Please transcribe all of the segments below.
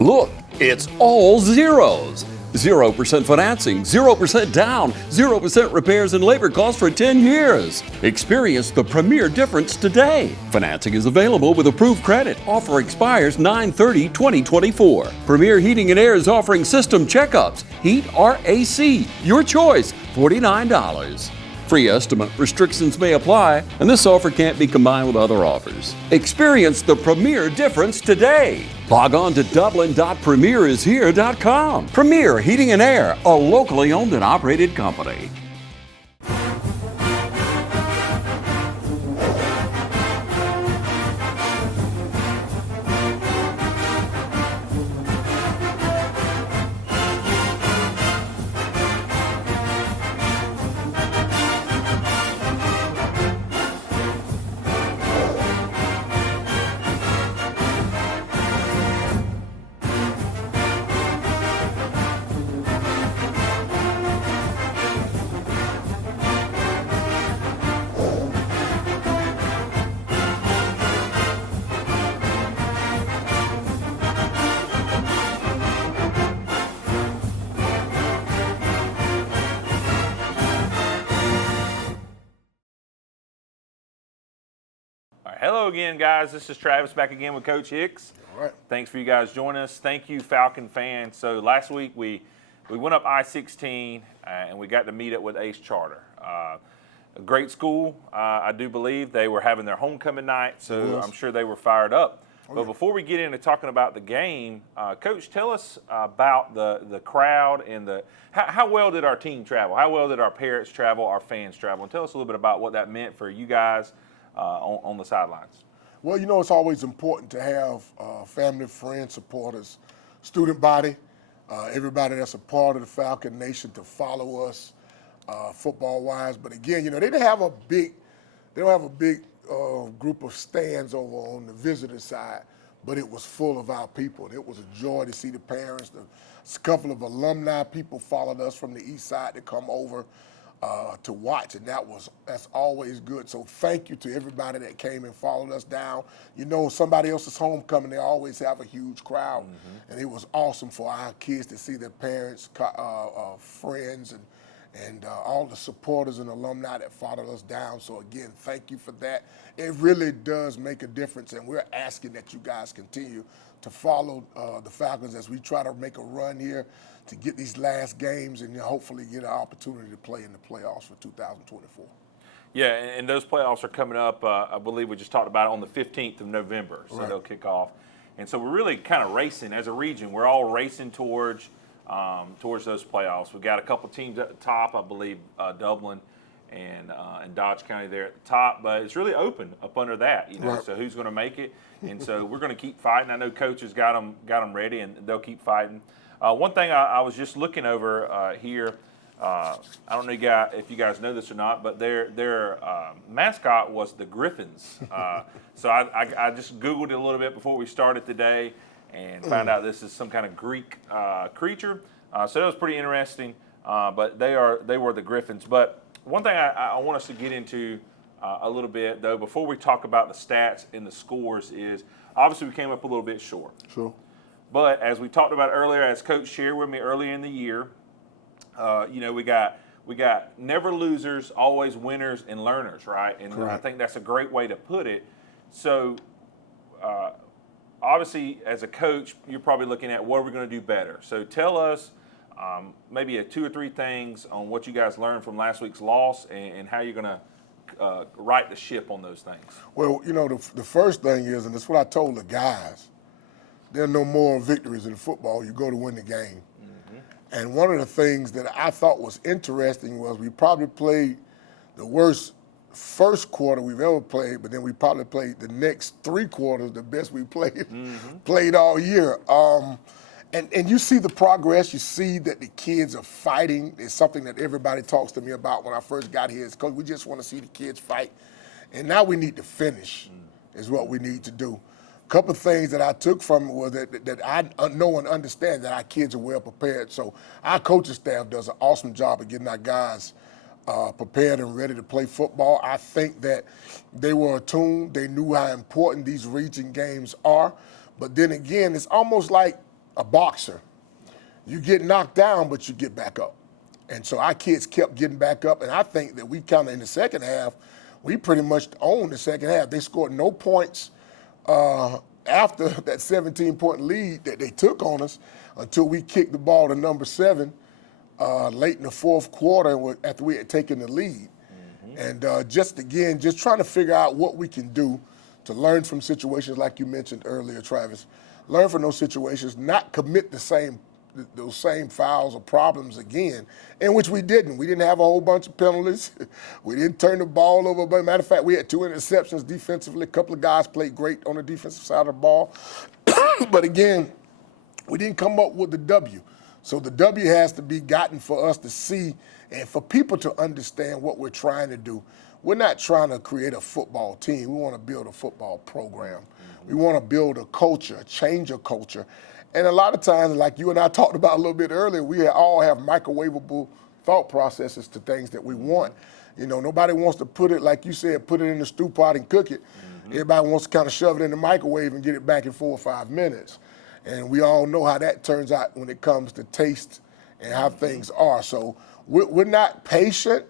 Look, it's all zeros. 0% financing, 0% down, 0% repairs and labor costs for 10 years. Experience the premier difference today. Financing is available with approved credit. Offer expires 9/30/2024. Premier Heating and Air is offering system checkups. Heat or AC, your choice, $49. Free estimate restrictions may apply, and this offer can't be combined with other offers. Experience the premier difference today. Log on to dublin.premierishere.com. Premier Heating and Air, a locally owned and operated company. Hello again, guys. This is Travis back again with Coach Hicks. All right. Thanks for you guys joining us. Thank you, Falcon fans. So last week we went up I-16 and we got to meet up with Ace Charter. A great school. I do believe they were having their homecoming night, so I'm sure they were fired up. But before we get into talking about the game, Coach, tell us about the crowd and how well did our team travel? How well did our parents travel, our fans travel? And tell us a little bit about what that meant for you guys on the sidelines. Well, you know, it's always important to have family, friends, supporters, student body, everybody that's a part of the Falcon Nation to follow us football-wise. But again, you know, they don't have a big group of stands over on the visitor side, but it was full of our people. And it was a joy to see the parents. A couple of alumni people followed us from the east side to come over to watch, and that's always good. So thank you to everybody that came and followed us down. You know, somebody else's homecoming, they always have a huge crowd, and it was awesome for our kids to see their parents, friends, and all the supporters and alumni that followed us down. So again, thank you for that. It really does make a difference, and we're asking that you guys continue to follow the Falcons as we try to make a run here to get these last games and hopefully get an opportunity to play in the playoffs for 2024. Yeah, and those playoffs are coming up, I believe we just talked about it, on the 15th of November, so they'll kick off. And so we're really kind of racing as a region. We're all racing towards those playoffs. We've got a couple teams at the top, I believe Dublin and Dodge County there at the top, but it's really open up under that, you know, so who's going to make it. And so we're going to keep fighting. I know coaches got them ready, and they'll keep fighting. One thing I was just looking over here, I don't know if you guys know this or not, but their mascot was the Griffins. So I just Googled it a little bit before we started today and found out this is some kind of Greek creature. So that was pretty interesting, but they were the Griffins. But one thing I want us to get into a little bit, though, before we talk about the stats and the scores is, obviously we came up a little bit short. Sure. But as we talked about earlier, as Coach shared with me earlier in the year, you know, we got never losers, always winners and learners, right? And I think that's a great way to put it. So obviously, as a coach, you're probably looking at what are we going to do better. So tell us maybe 2 or 3 things on what you guys learned from last week's loss and how you're going to right the ship on those things. Well, you know, the first thing is, and that's what I told the guys, there are no more victories in football. You go to win the game. And one of the things that I thought was interesting was we probably played the worst first quarter we've ever played, but then we probably played the next 3 quarters the best we played all year. And you see the progress. You see that the kids are fighting. It's something that everybody talks to me about when I first got here. Is, Coach, we just want to see the kids fight. And now we need to finish is what we need to do. A couple of things that I took from it was that I know and understand that our kids are well prepared. So our coaching staff does an awesome job of getting our guys prepared and ready to play football. I think that they were attuned. They knew how important these region games are. But then again, it's almost like a boxer. You get knocked down, but you get back up. And so our kids kept getting back up, and I think that we kind of, in the second half, we pretty much owned the second half. They scored no points after that 17-point lead that they took on us until we kicked the ball to number 7 late in the fourth quarter after we had taken the lead. And just trying to figure out what we can do to learn from situations like you mentioned earlier, Travis. Learn from those situations, not commit those same fouls or problems again, in which we didn't. We didn't have a whole bunch of penalties. We didn't turn the ball over. But matter of fact, we had 2 interceptions defensively. A couple of guys played great on the defensive side of the ball. But again, we didn't come up with the W. So the W has to be gotten for us to see and for people to understand what we're trying to do. We're not trying to create a football team. We want to build a football program. We want to build a culture, change a culture. And a lot of times, like you and I talked about a little bit earlier, we all have microwavable thought processes to things that we want. You know, nobody wants to put it, like you said, put it in the stew pot and cook it. Everybody wants to kind of shove it in the microwave and get it back in 4 or 5 minutes. And we all know how that turns out when it comes to taste and how things are. So we're not patient,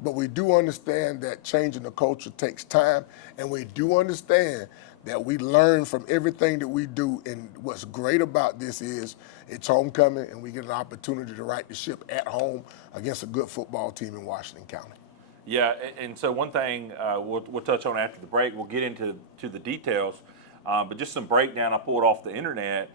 but we do understand that changing the culture takes time. And we do understand that we learn from everything that we do. And what's great about this is it's homecoming, and we get an opportunity to right the ship at home against a good football team in Washington County. Yeah, and so one thing we'll touch on after the break. We'll get into the details, but just some breakdown I pulled off the internet.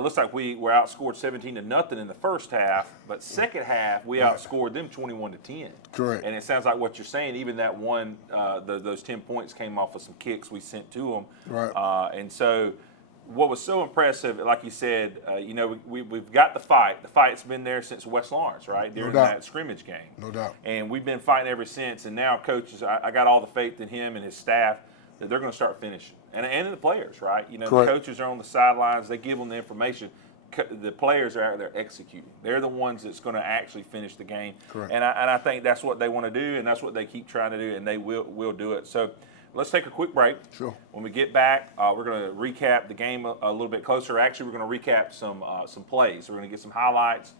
Looks like we were outscored 17-0 in the first half, but second half we outscored them 21-10. Correct. And it sounds like what you're saying. Even that one, those 10 points came off of some kicks we sent to them. Right. And so, what was so impressive, like you said, we've got the fight. The fight's been there since West Lawrence, right? During that scrimmage game. No doubt. And we've been fighting ever since. And now, coaches, I got all the faith in him and his staff that they're going to start finishing. And the players, right? You know, Correct. The coaches are on the sidelines. They give them the information. The players are out there executing. They're the ones that's going to actually finish the game. Correct. And I think that's what they want to do, and that's what they keep trying to do, and they will do it. So let's take a quick break. Sure. When we get back, we're going to recap the game a little bit closer. Actually, we're going to recap some plays. So we're going to get some highlights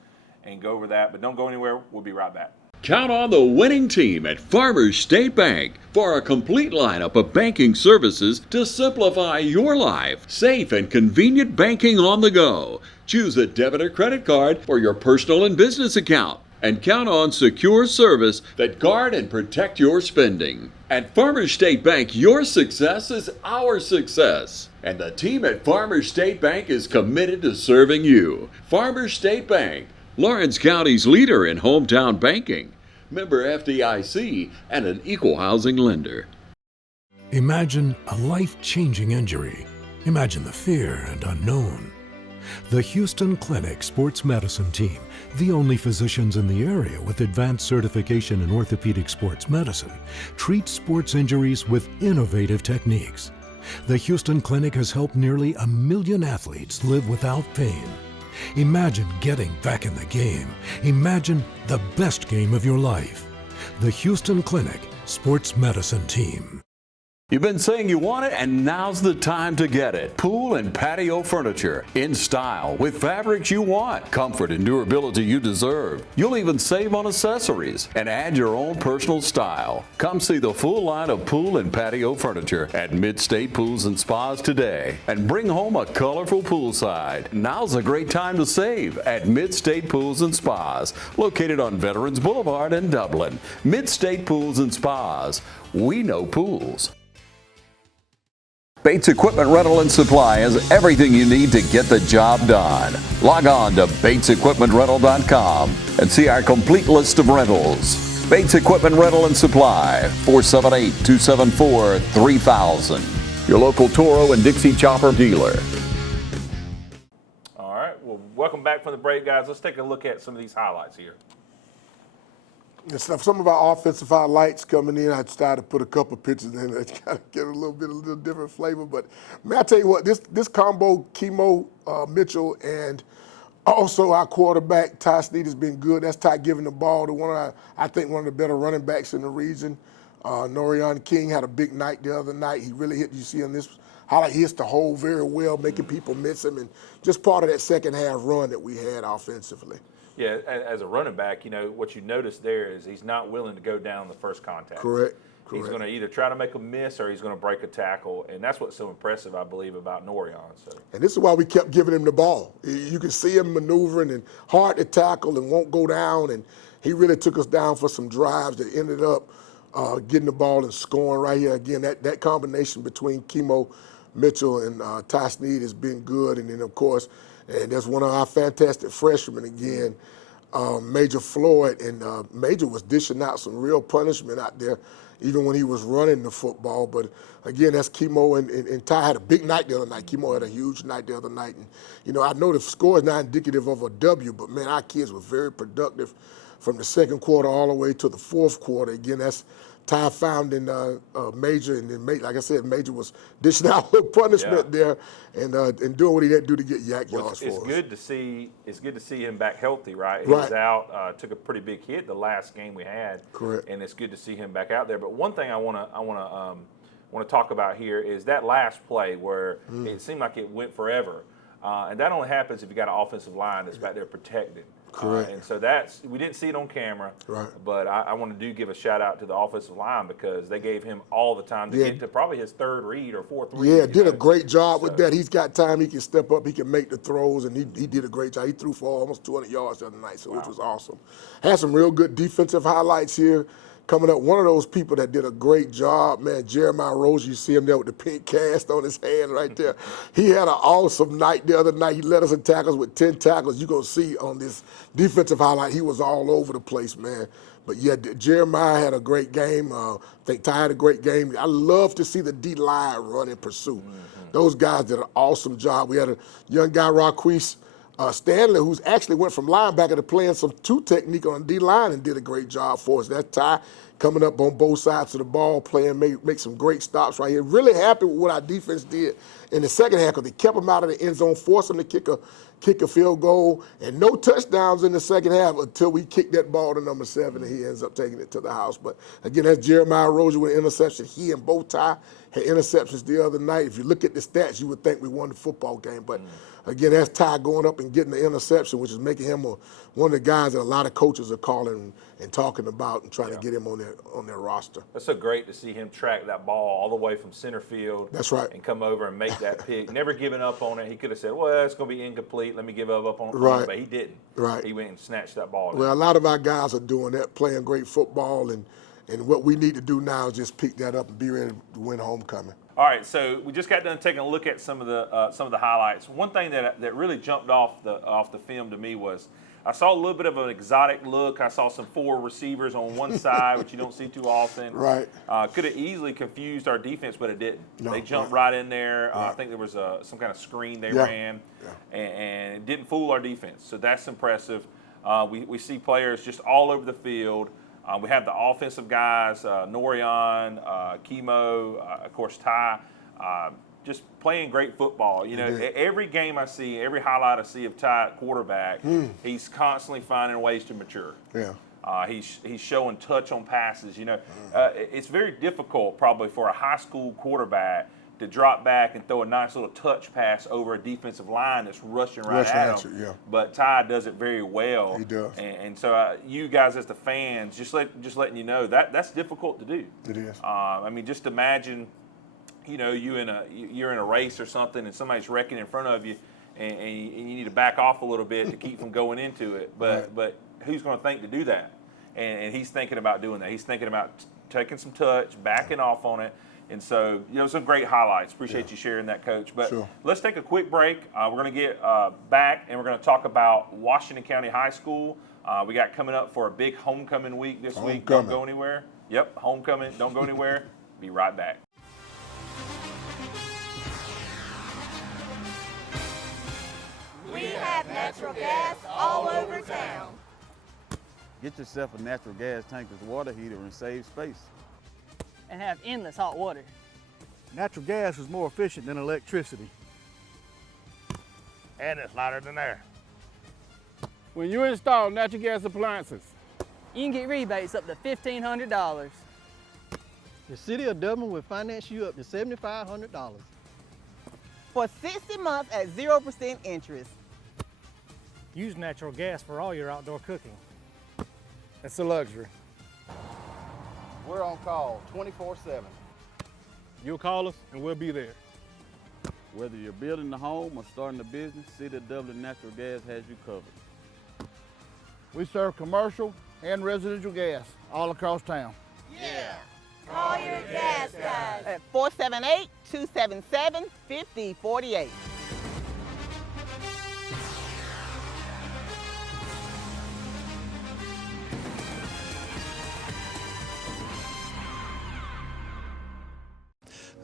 and go over that. But don't go anywhere. We'll be right back. Count on the winning team at Farmers State Bank for a complete lineup of banking services to simplify your life. Safe and convenient banking on the go. Choose a debit or credit card for your personal and business account. And count on secure service that guard and protect your spending. At Farmers State Bank, your success is our success. And the team at Farmers State Bank is committed to serving you. Farmers State Bank, Lawrence County's leader in hometown banking. Member FDIC and an equal housing lender. Imagine a life-changing injury. Imagine the fear and unknown. The Houston Clinic Sports Medicine Team, the only physicians in the area with advanced certification in orthopedic sports medicine, treats sports injuries with innovative techniques. The Houston Clinic has helped nearly 1 million athletes live without pain. Imagine getting back in the game. Imagine the best game of your life. The Houston Clinic Sports Medicine Team. You've been saying you want it, and now's the time to get it. Pool and patio furniture in style with fabrics you want, comfort and durability you deserve. You'll even save on accessories and add your own personal style. Come see the full line of pool and patio furniture at Mid-State Pools and Spas today and bring home a colorful poolside. Now's a great time to save at Mid-State Pools and Spas, located on Veterans Boulevard in Dublin. Mid-State Pools and Spas. We know pools. Bates Equipment Rental and Supply has everything you need to get the job done. Log on to BatesEquipmentRental.com and see our complete list of rentals. Bates Equipment Rental and Supply, 478-274-3000. Your local Toro and Dixie Chopper dealer. All right. Well, welcome back from the break, guys. Let's take a look at some of these highlights here. Some of our offensive highlights coming in, I decided to put a couple pictures in there to kind of get a little different flavor. But man, I tell you what, this combo, Kimo Mitchell, and also our quarterback Ty Snead has been good. That's Ty giving the ball to I think one of the better running backs in the region. Norian King had a big night the other night. He really hit. You see on this highlight. He hits the hole very well, making people miss him, and just part of that second half run that we had offensively. Yeah, as a running back, you know, what you notice there is he's not willing to go down the first contact. Correct. He's going to either try to make a miss or he's going to break a tackle, and that's what's so impressive, I believe, about Norion. So. And this is why we kept giving him the ball. You can see him maneuvering and hard to tackle and won't go down, and he really took us down for some drives that ended up getting the ball and scoring right here. Again, that combination between Kimo Mitchell and Ty Snead has been good, and then, of course, and there's one of our fantastic freshmen again, Major Floyd, and Major was dishing out some real punishment out there, even when he was running the football. But again, that's Kimo, and Ty had a big night the other night. Kimo had a huge night the other night. And, you know, I know the score is not indicative of a W, but, man, our kids were very productive from the second quarter all the way to the fourth quarter. Again, that's Ty found in Major, and then like I said, Major was dishing out a punishment there and doing what he had to do to get yak yards for us. It's good to see him back healthy, right? He was out, took a pretty big hit the last game we had. Correct. And it's good to see him back out there. But one thing I want to talk about here is that last play where it seemed like it went forever, and that only happens if you got an offensive line that's back there protected. Correct. And so we didn't see it on camera, right? But I want to give a shout out to the offensive line because they gave him all the time to get to probably his third read or fourth read. Yeah, did a great job with that. He's got time. He can step up. He can make the throws, and he did a great job. He threw for almost 200 yards the other night, which was awesome. Had some real good defensive highlights here. Coming up, one of those people that did a great job, man, Jeremiah Rose, you see him there with the pink cast on his hand right there. He had an awesome night the other night. He led us in tackles with 10 tackles. You're going to see on this defensive highlight, he was all over the place, man. But, yeah, Jeremiah had a great game. I think Ty had a great game. I love to see the D-line run in pursuit. Those guys did an awesome job. We had a young guy, Raquise Stanley, who's actually went from linebacker to playing some two technique on the D-line and did a great job for us. That's Ty coming up on both sides of the ball, playing, make some great stops right here. Really happy with what our defense did in the second half because they kept them out of the end zone, forced them to kick a field goal, and no touchdowns in the second half until we kicked that ball to number 7, and he ends up taking it to the house. But, again, that's Jeremiah Rozier with an interception. He and Bo Ty had interceptions the other night. If you look at the stats, you would think we won the football game. But, again, that's Ty going up and getting the interception, which is making him one of the guys that a lot of coaches are calling and talking about and trying to get him on their roster. That's so great to see him track that ball all the way from center field. That's right. And come over and make that pick. Never giving up on it. He could have said, well, it's going to be incomplete. Let me give up on it. But he didn't. Right. He went and snatched that ball. Well, a lot of our guys are doing that, playing great football, and what we need to do now is just pick that up and be ready to win homecoming. All right, so we just got done taking a look at some of the highlights. One thing that really jumped off the film to me was I saw a little bit of an exotic look. I saw some 4 receivers on one side, which you don't see too often. Right. Could have easily confused our defense, but it didn't. No, they jumped right in there. I think there was some kind of screen they ran, and it didn't fool our defense. So that's impressive. We see players just all over the field. We have the offensive guys, Norion, Kimo, of course, Ty, just playing great football. You know, every game I see, every highlight I see of Ty at quarterback, he's constantly finding ways to mature. Yeah. He's showing touch on passes. You know, it's very difficult probably for a high school quarterback to drop back and throw a nice little touch pass over a defensive line that's rushing at him. But Ty does it very well. He does. And so you guys as the fans, just letting you know that's difficult to do. It is. I mean, just imagine, you know, you're in a race or something and somebody's wrecking in front of you, and you need to back off a little bit to keep from going into it. But who's going to think to do that? And he's thinking about doing that. He's thinking about taking some touch, backing off on it. And so, you know, some great highlights. Appreciate you sharing that, Coach. But let's take a quick break. We're going to get back, and we're going to talk about Washington County High School. We got coming up for a big homecoming week this week. Don't go anywhere. Yep, homecoming. Don't go anywhere. Be right back. We have natural gas all over town. Get yourself a natural gas tankless water heater and save space. And have endless hot water. Natural gas is more efficient than electricity. And it's lighter than air. When you install natural gas appliances, You can get rebates up to $1,500. The City of Dublin will finance you up to $7,500. for 60 months at 0% interest. Use natural gas for all your outdoor cooking. It's a luxury. We're on call 24/7. You'll call us and we'll be there. Whether you're building a home or starting a business, City of Dublin Natural Gas has you covered. We serve commercial and residential gas all across town. Yeah. Call your gas guys. At 478-277-5048.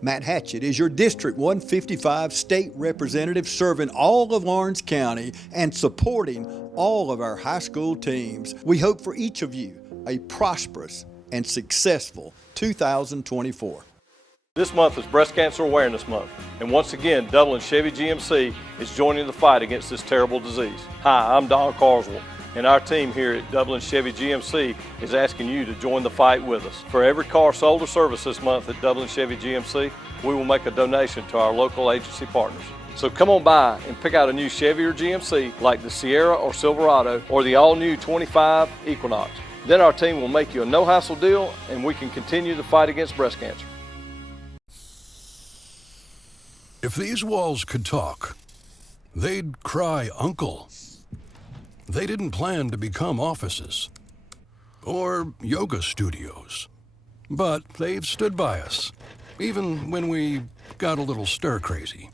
Matt Hatchett is your District 155 state representative serving all of Lawrence County and supporting all of our high school teams. We hope for each of you a prosperous and successful 2024. This month is Breast Cancer Awareness Month, and once again, Dublin Chevy GMC is joining the fight against this terrible disease. Hi, I'm Don Carswell, and our team here at Dublin Chevy GMC is asking you to join the fight with us. For every car sold or serviced this month at Dublin Chevy GMC, we will make a donation to our local agency partners. So come on by and pick out a new Chevy or GMC like the Sierra or Silverado or the all-new 25 Equinox. Then our team will make you a no-hassle deal and we can continue the fight against breast cancer. If these walls could talk, they'd cry uncle. They didn't plan to become offices or yoga studios, but they've stood by us, even when we got a little stir-crazy.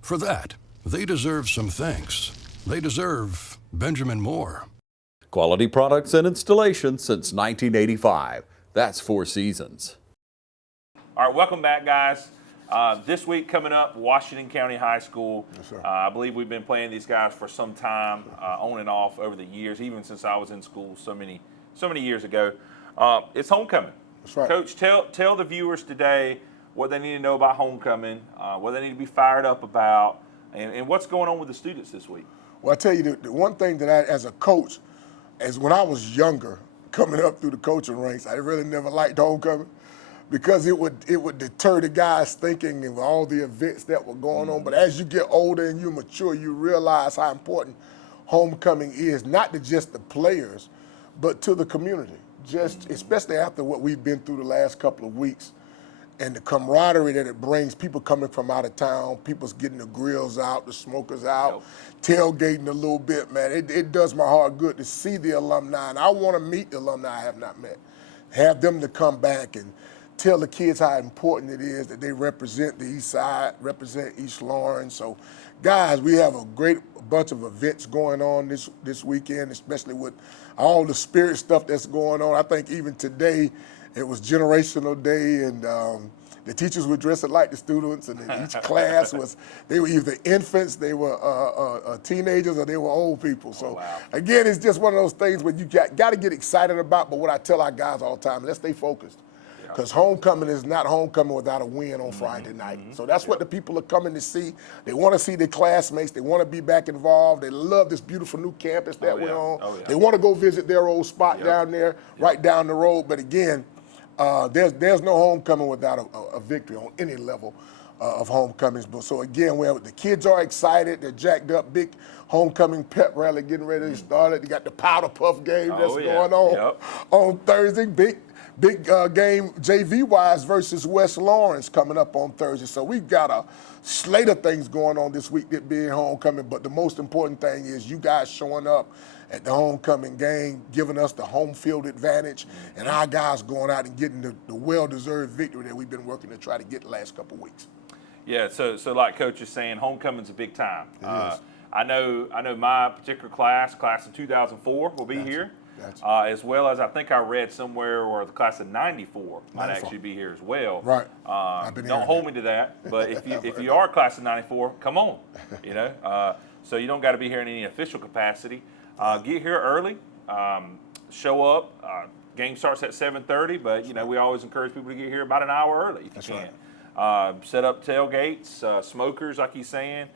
For that, they deserve some thanks. They deserve Benjamin Moore. Quality products and installation since 1985. That's 4 Seasons. All right, welcome back, guys. This week coming up, Washington County High School. Yes, sir. I believe we've been playing these guys for some time, on and off over the years, even since I was in school so many years ago. It's homecoming. That's right. Coach, tell the viewers today what they need to know about homecoming, what they need to be fired up about, and what's going on with the students this week. Well, I tell you, the one thing that I, as a coach, as when I was younger, coming up through the coaching ranks, I really never liked homecoming because it would deter the guys thinking of all the events that were going on. But as you get older and you mature, you realize how important homecoming is, not to just the players, but to the community. Just especially after what we've been through the last couple of weeks. And the camaraderie that it brings, people coming from out of town, people's getting the grills out, the smokers out, tailgating a little bit, man. It does my heart good to see the alumni, and I want to meet the alumni I have not met. Have them to come back and tell the kids how important it is that they represent the East Side, represent East Lawrence. So, guys, we have a great bunch of events going on this weekend, especially with all the spirit stuff that's going on. I think even today, it was Generational Day, and the teachers were dressing like the students, and each class they were either infants, they were teenagers, or they were old people. So, again, it's just one of those things where you got to get excited about, but what I tell our guys all the time, let's stay focused. Because homecoming is not homecoming without a win on Friday night. So that's what the people are coming to see. They want to see their classmates. They want to be back involved. They love this beautiful new campus that we're on. They want to go visit their old spot down there, right down the road. But again, there's no homecoming without a victory on any level of homecomings. But so again, the kids are excited. They're jacked up. Big homecoming pep rally getting ready to start. They got the powder puff game that's going on Thursday. Big game JV-wise versus West Lawrence coming up on Thursday. So we've got a slate of things going on this week that being homecoming. But the most important thing is you guys showing up at the homecoming game, giving us the home field advantage, and our guys going out and getting the well-deserved victory that we've been working to try to get the last couple of weeks. Yeah, so like Coach is saying, homecoming's a big time. It is. I know my particular class of 2004 will be here. As well as I think I read somewhere where the class of 94 might actually be here as well. Right. Don't hold me to that, but if you are class of 94, come on. So you don't got to be here in any official capacity. Get here early. Show up. Game starts at 7:30, but we always encourage people to get here about an hour early if you can. Set up tailgates, smokers, like he's saying.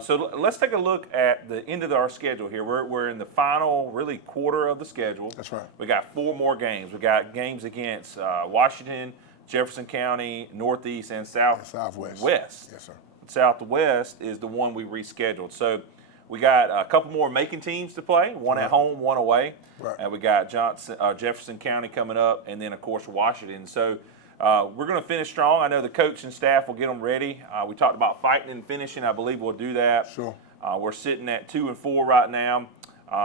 So let's take a look at the end of our schedule here. We're in the final, really, quarter of the schedule. That's right. We got 4 more games. We got games against Washington, Jefferson County, Northeast, and Southwest. Yes, sir. Southwest is the one we rescheduled. So we got a couple more Macon teams to play, one at home, one away. Right. And we got Jefferson County coming up, and then, of course, Washington. So we're going to finish strong. I know the coach and staff will get them ready. We talked about fighting and finishing. I believe we'll do that. Sure. We're sitting at 2-4 right now.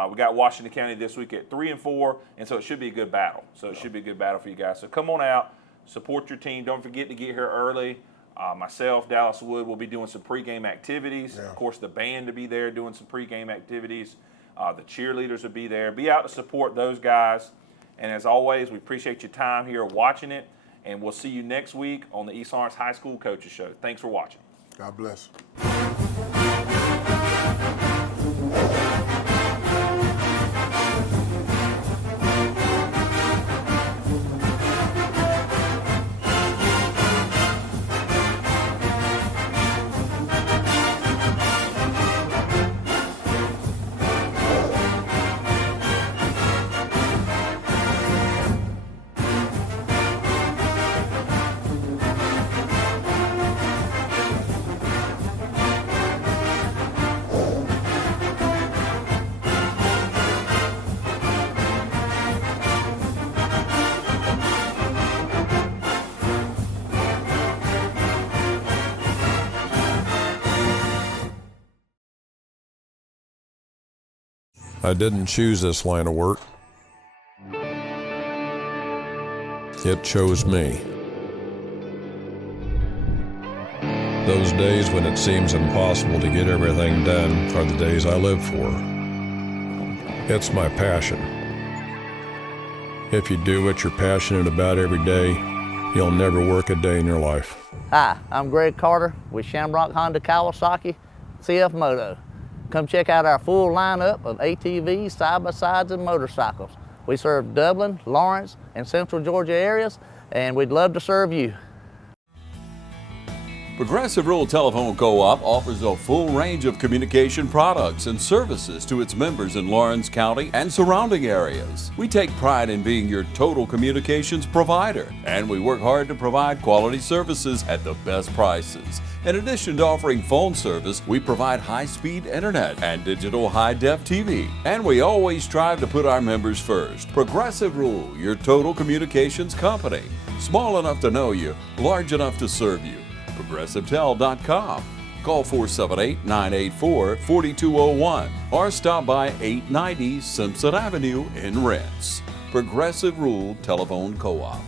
We got Washington County this week at 3-4, and so it should be a good battle. So it should be a good battle for you guys. So come on out, support your team. Don't forget to get here early. Myself, Dallas Wood, will be doing some pregame activities. Yeah. Of course, the band to be there doing some pregame activities. The cheerleaders will be there. Be out to support those guys. And as always, we appreciate your time here watching it. And we'll see you next week on the East Lawrence High School Coaches Show. Thanks for watching. God bless. I didn't choose this line of work. It chose me. Those days when it seems impossible to get everything done are the days I live for. It's my passion. If you do what you're passionate about every day, you'll never work a day in your life. Hi, I'm Greg Carter with Shamrock Honda Kawasaki CF Moto. Come check out our full lineup of ATVs, side-by-sides, and motorcycles. We serve Dublin, Lawrence, and Central Georgia areas, and we'd love to serve you. Progressive Rural Telephone Co-op offers a full range of communication products and services to its members in Lawrence County and surrounding areas. We take pride in being your total communications provider, and we work hard to provide quality services at the best prices. In addition to offering phone service, we provide high-speed internet and digital high-def TV. And we always strive to put our members first. Progressive Rural, your total communications company. Small enough to know you, large enough to serve you. ProgressiveTel.com. Call 478-984-4201 or stop by 890 Simpson Avenue in Rents. Progressive Rural Telephone Co-op.